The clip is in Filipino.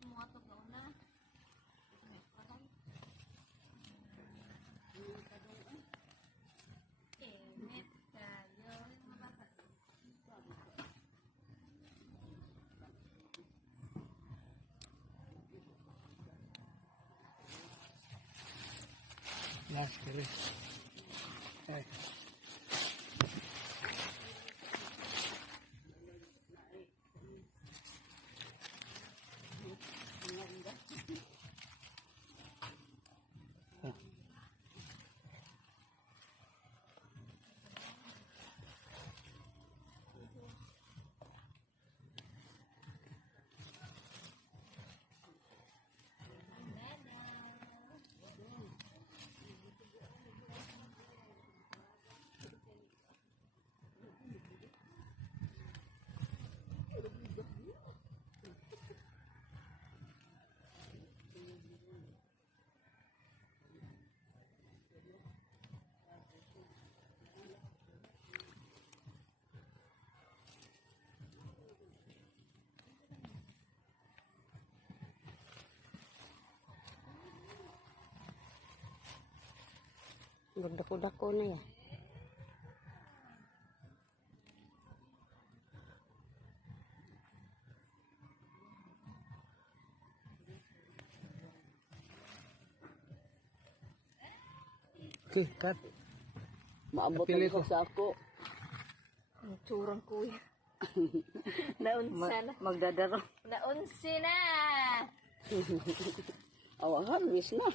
Mga ito ka una. Init kayo. Last kali. Ay. Dako-dako na ya. Okay, cut. Maabot Napili ko ko. sa ako. Ang tsurang kuya. Naunsa na. Magdadaro. Naunsi na. Awahan, miss na.